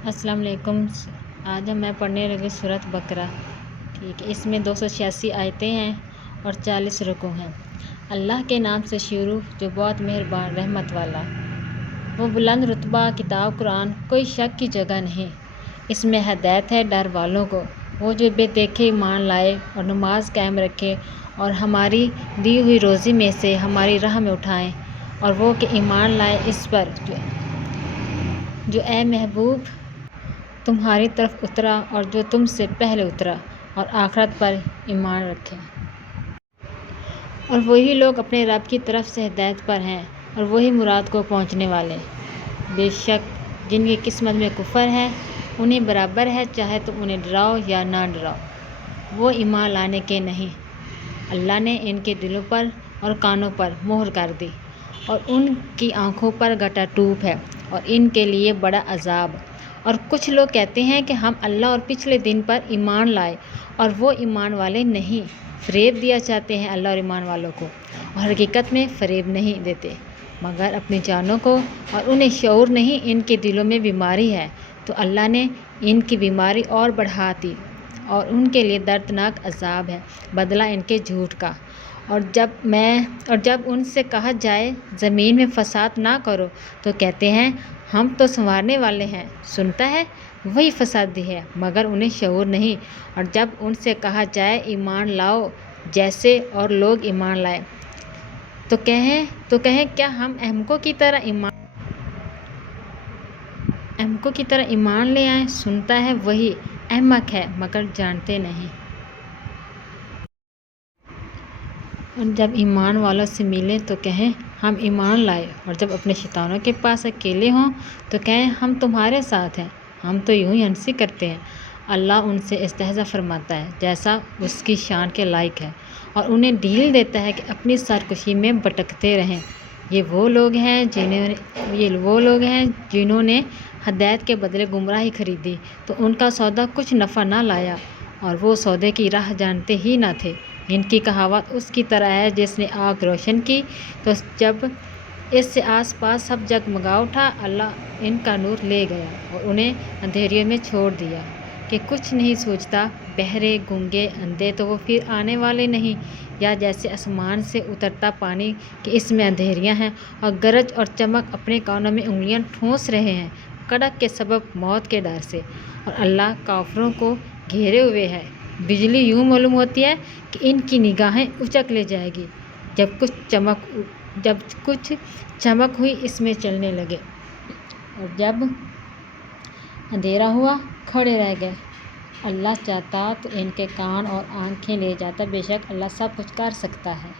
السلام علیکم۔ آج میں پڑھنے لگے سورۃ بقرہ۔ ٹھیک ہے، اس میں 286 آیتیں ہیں اور 40 رکوع ہیں۔ اللہ کے نام سے شروع جو بہت مہربان رحمت والا۔ وہ بلند رتبہ کتاب قرآن کوئی شک کی جگہ نہیں، اس میں ہدایت ہے ڈر والوں کو، وہ جو بے دیکھے ایمان لائے اور نماز قائم رکھے اور ہماری دی ہوئی روزی میں سے ہماری راہ میں اٹھائیں، اور وہ کہ ایمان لائے اس پر جو اے محبوب تمہاری طرف اترا اور جو تم سے پہلے اترا، اور آخرت پر ایمان رکھے۔ اور وہی لوگ اپنے رب کی طرف سے ہدایت پر ہیں اور وہی مراد کو پہنچنے والے۔ بے شک جن کی قسمت میں کفر ہے انہیں برابر ہے، چاہے تم انہیں ڈراؤ یا نہ ڈراؤ، وہ ایمان لانے کے نہیں۔ اللہ نے ان کے دلوں پر اور کانوں پر مہر کر دی اور ان کی آنکھوں پر گھٹا ٹوپ ہے اور ان کے لیے بڑا عذاب۔ اور کچھ لوگ کہتے ہیں کہ ہم اللہ اور پچھلے دن پر ایمان لائے، اور وہ ایمان والے نہیں، فریب دیا چاہتے ہیں اللہ اور ایمان والوں کو، اور حقیقت میں فریب نہیں دیتے مگر اپنی جانوں کو، اور انہیں شعور نہیں ان کے دلوں میں بیماری ہے، تو اللہ نے ان کی بیماری اور بڑھا دی اور ان کے لیے دردناک عذاب ہے بدلہ ان کے جھوٹ کا۔ اور جب ان سے کہا جائے زمین میں فساد نہ کرو تو کہتے ہیں ہم تو سنوارنے والے ہیں، سنتا ہے وہی فسادی ہے مگر انہیں شعور نہیں۔ اور جب ان سے کہا جائے ایمان لاؤ جیسے اور لوگ ایمان لائے تو کہیں کیا ہم احمقوں کی طرح ایمان لے آئیں، سنتا ہے وہی احمق ہے مگر جانتے نہیں۔ اور جب ایمان والوں سے ملیں تو کہیں ہم ایمان لائے، اور جب اپنے شیطانوں کے پاس اکیلے ہوں تو کہیں ہم تمہارے ساتھ ہیں، ہم تو یوں ہی ہنسی کرتے ہیں۔ اللہ ان سے استہزاء فرماتا ہے جیسا اس کی شان کے لائق ہے، اور انہیں ڈھیل دیتا ہے کہ اپنی سرکشی میں بھٹکتے رہیں۔ یہ وہ لوگ ہیں جنہوں نے ہدایت کے بدلے گمراہی خریدی تو ان کا سودا کچھ نفع نہ لایا، اور وہ سودے کی راہ جانتے ہی نہ تھے۔ ان کی کہاوت اس کی طرح ہے جس نے آگ روشن کی تو جب اس سے آس پاس سب جگمگا اٹھا، اللہ ان کا نور لے گیا اور انہیں اندھیریوں میں چھوڑ دیا کہ کچھ نہیں سوچتا۔ بہرے، گونگے، اندھے تو وہ پھر آنے والے نہیں، یا جیسے آسمان سے اترتا پانی کہ اس میں اندھیریاں ہیں، اور گرج اور چمک اپنے کانوں میں انگلیاں ٹھونس رہے ہیں کڑک کے سبب موت کے ڈر سے، اور اللہ کافروں کو گھیرے ہوئے ہے۔ بجلی یوں معلوم ہوتی ہے کہ ان کی نگاہیں اچک لے جائے گی، جب کچھ چمک ہوئی اس میں چلنے لگے، اور جب اندھیرا ہوا کھڑے رہ گئے۔ اللہ چاہتا تو ان کے کان اور آنکھیں لے جاتا، بے شک اللہ سب کچھ کر سکتا ہے۔